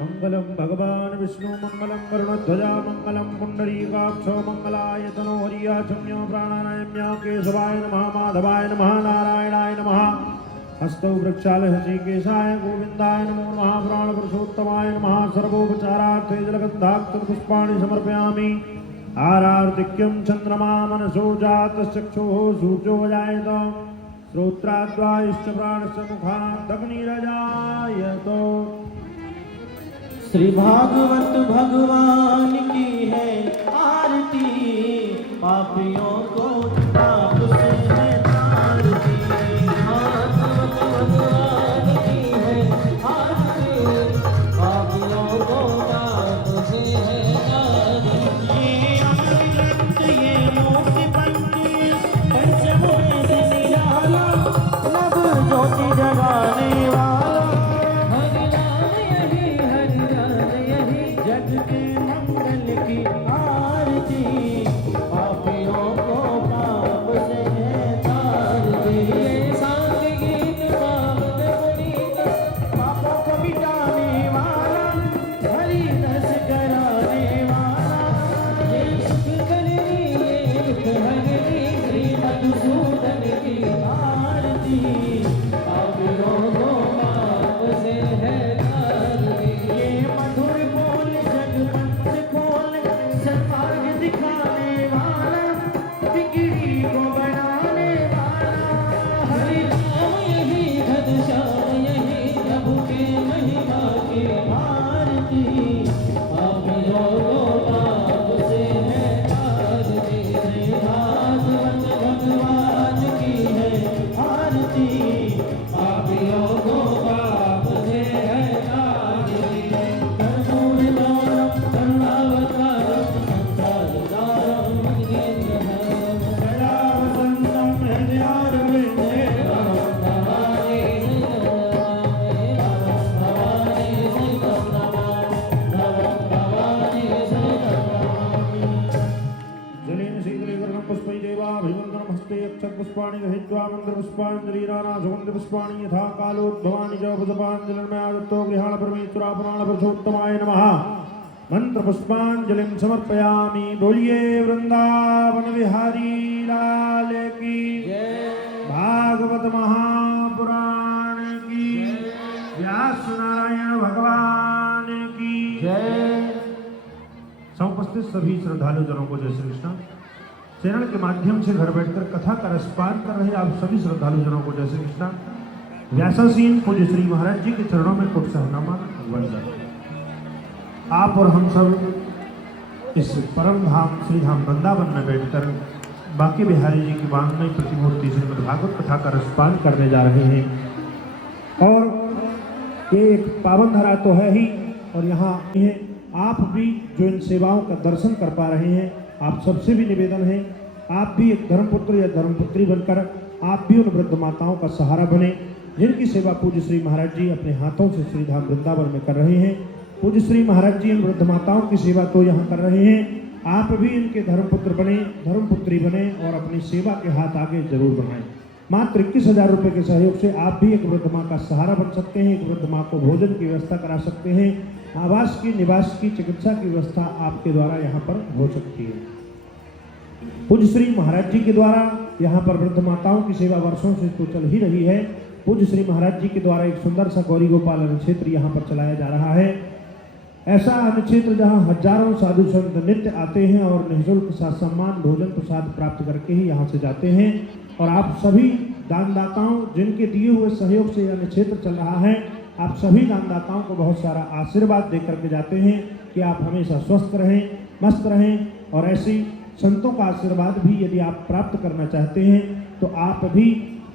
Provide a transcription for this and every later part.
मंगलम भगवान विष्णु मंगलम वरुणध्वजा मंगलम पुंडरीकाक्षो मंगलायतनो हरियाचम्यो प्राणानायम्यो केशवाय नमः माधवाय नमः नारायणाय नमः हस्तौ वृक्षालय हृषिकेशाय गोविंदाय नमो नमः पुराण पुरुषोत्तमाय नमः सर्वोपचारार्थे जलगन्धाक्षत पुष्पाणि समर्पयामि आरार्तिक्यं चन्द्रमा मनसो जातश्चक्षुः सूर्यो जायत श्रोत्राद्वायुश्च प्राणश्च मुखादग्निरजायत। श्री भागवत भगवान की है आरती, पापियों को पाप से है तारती। भागवत भगवान की है आरती, पापियों को पाप से है तारती। ये अमर ग्रंथ ये मोक्ष पंथ पंचभूत से निराला, नव ज्योति जगाने वाला। जग के मंगल की आरती, पापियों को पाप से है तारती। ये सांग गीत पावन पुनीत, पापों को मिटाने वाला, हरि रस कराने वाला। ये सुख करनी ये दुख हरनी, श्री मधुसूदन की आरती, पापियों को पाप से है तारती। ये मधुर बोल जगमंच खोल, सत्मार्ग दिखाने वाला, बिगड़ी को बनाने वाला। हरि नाम यही घनश्याम यही, प्रभु के महिमा की आरती, पापियों को पाप से है तारती। श्री भागवत भगवान की है आरती, पापियों को पाप से है तारती। कर्पूर गौरम करुणावतारम संसारसारम भुजगेन्द्रहारम, सदा वसन्तं हृदयारविन्दे रामं नमामि रामं नमामि सहितं नमामि रामं नमामि सहितं नमामि। जलेन शीतलीकरणं पुष्पै देवाभिवन्दनं हस्ते अक्षत पुष्पाणि गृहीत्वा मन्त्रपुष्पाञ्जलिराना सुगन्धपुष्पाणि यथा कालोद्भवानि च पुष्पाञ्जलिर्मया दत्तो गृहाण परमेश्वरा पुराण पुरुषोत्तमाय नमः। मंत्रपुष्पाञ्जलिं समर्पयामि। बोलिए वृंदावन बिहारी लाल की जय। भागवत महापुराण की व्यास नारायण भगवान की जय। समुपस्थित सभी श्रद्धालु जनों को जय श्री कृष्ण। चैनल के माध्यम से घर बैठकर कथा का रसपान कर रहे आप सभी श्रद्धालु जनों को जय श्री कृष्ण। व्यासासीन पूज्य श्री महाराज जी के चरणों में कुछ सहनामा वंदन। आप और हम सब इस परम धाम श्री धाम वृंदावन में बैठकर बांके बिहारी जी की वाङ्मय प्रतिमूर्ति श्रीमद् भागवत कथा का रसपान करने जा रहे हैं। और ये एक पावन धरा तो है ही, और यहाँ आप भी जो इन सेवाओं का दर्शन कर पा रहे हैं, आप सबसे भी निवेदन है आप भी एक धर्मपुत्र या धर्मपुत्री बनकर आप भी उन वृद्ध माताओं का सहारा बने जिनकी सेवा पूज्य श्री महाराज जी अपने हाथों से श्री धाम वृंदावन में कर रहे हैं। पूज्य श्री महाराज जी इन वृद्ध माताओं की सेवा तो यहाँ कर रहे हैं, आप भी इनके धर्मपुत्र बने धर्मपुत्री बने और अपनी सेवा के हाथ आगे जरूर बढ़ाएं। मात्र 21,000 रुपये के सहयोग से आप भी एक वृद्ध माँ का सहारा बन सकते हैं, एक वृद्ध माँ को भोजन की व्यवस्था करा सकते हैं, आवास की निवास की चिकित्सा की व्यवस्था आपके द्वारा यहाँ पर हो सकती है। पूज्य श्री महाराज जी के द्वारा यहाँ पर वृद्ध माताओं की सेवा वर्षों से तो चल ही रही है। पूज्य श्री महाराज जी के द्वारा एक सुंदर सा गौरी गोपाल अनुक्षेत्र यहाँ पर चलाया जा रहा है। ऐसा अनुक्षेत्र जहाँ हजारों साधु संत नित्य आते हैं और निःशुल्क सम्मान भोजन प्रसाद प्राप्त करके ही यहाँ से जाते हैं। और आप सभी दानदाताओं जिनके दिए हुए सहयोग से यह अनुक्षेत्र चल रहा है, आप सभी दानदाताओं को बहुत सारा आशीर्वाद दे करके जाते हैं कि आप हमेशा स्वस्थ रहें, मस्त रहें। और ऐसी संतों का आशीर्वाद भी यदि आप प्राप्त करना चाहते हैं तो आप भी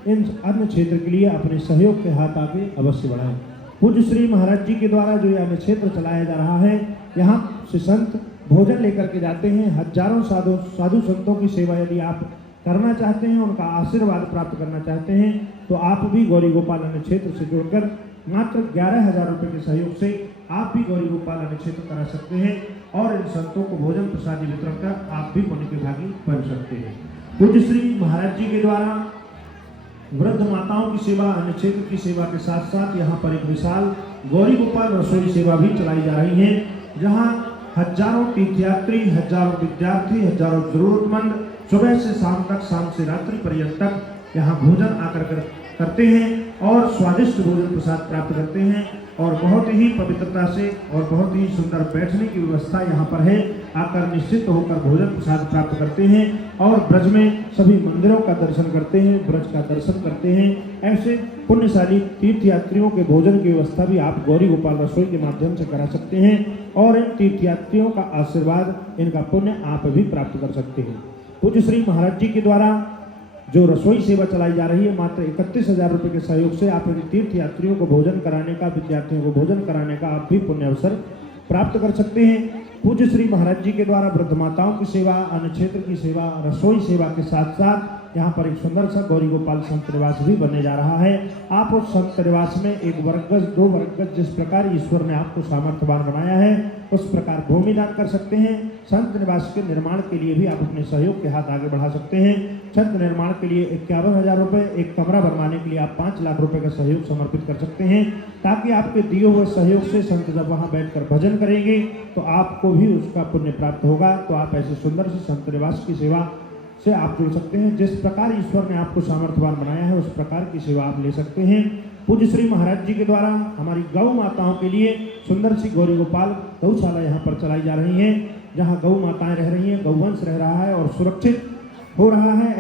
इन अन्य क्षेत्र के लिए अपने सहयोग के हाथ आगे अवश्य बढ़ाएं। पूज्य श्री महाराज जी के द्वारा जो यह क्षेत्र चलाया जा रहा है, यहाँ से संत भोजन लेकर के जाते हैं। हजारों साधु संतों की सेवा यदि आप करना चाहते हैं, उनका आशीर्वाद प्राप्त करना चाहते हैं, तो आप भी गौरी गोपाल क्षेत्र से जुड़कर मात्र 11,000 रुपये के सहयोग से आप भी गौरी गोपाल क्षेत्र करा सकते हैं और इन संतों को भोजन प्रसाद वितरण कर आप भी पुण्य के भागी बन सकते हैं। पूज्य श्री महाराज जी के द्वारा वृद्ध माताओं की सेवा, अन्य क्षेत्र की सेवा के साथ साथ यहाँ पर एक विशाल गौरी गोपाल रसोई सेवा भी चलाई जा रही है, जहां हजारों तीर्थयात्री, हजारों विद्यार्थी, हजारों जरूरतमंद सुबह से शाम तक, शाम से रात्रि पर्यंत तक यहाँ भोजन आकर करते हैं और स्वादिष्ट भोजन प्रसाद प्राप्त करते हैं और बहुत ही पवित्रता से और बहुत ही सुंदर बैठने की व्यवस्था यहाँ पर है। आकर निश्चित होकर भोजन प्रसाद प्राप्त करते हैं और ब्रज में सभी मंदिरों का दर्शन करते हैं, ब्रज का दर्शन करते हैं। ऐसे पुण्यशाली तीर्थयात्रियों के भोजन की व्यवस्था भी आप गौरी गोपाल रसोई के माध्यम से करा सकते हैं और इन तीर्थयात्रियों का आशीर्वाद, इनका पुण्य आप भी प्राप्त कर सकते हैं। पूज्य श्री महाराज जी के द्वारा जो रसोई सेवा चलाई जा रही है, मात्र 31,000 रुपये के सहयोग से आप इन तीर्थयात्रियों को भोजन कराने का, विद्यार्थियों को भोजन कराने का आप भी पुण्य अवसर प्राप्त कर सकते हैं। पूज्य श्री महाराज जी के द्वारा वृद्ध माताओं की सेवा, अन्न क्षेत्र की सेवा, रसोई सेवा के साथ साथ यहाँ पर एक सुंदर सा गौरी गोपाल संत निवास भी बनने जा रहा है। आप उस संत निवास में 1 वर्गज, 2 वर्गज, जिस प्रकार ईश्वर ने आपको सामर्थ्यवान बनाया है उस प्रकार भूमि दान कर सकते हैं। संत निवास के निर्माण के लिए भी आप अपने सहयोग के हाथ आगे बढ़ा सकते हैं। छत निर्माण के लिए 51,000 रुपये, एक कमरा बनवाने के लिए आप 5 लाख रुपए का सहयोग समर्पित कर सकते हैं, ताकि आपके दिए हुए सहयोग से संत जब वहाँ बैठकर भजन करेंगे तो आपको भी उसका पुण्य प्राप्त होगा। तो आप ऐसे सुंदर से संत निवास की सेवा से आप जुड़ सकते हैं। जिस प्रकार ईश्वर ने आपको सामर्थ्यवान बनाया है उस प्रकार की सेवा आप ले सकते हैं। पूज्य श्री महाराज जी के द्वारा हमारी गौ माताओं के लिए सुंदर सी गौरी गोपाल गौशाला यहाँ पर चलाई जा रही है, जहाँ गौ माताएं रह रही हैं, गौवंश रह रहा है और सुरक्षित हो रहा है।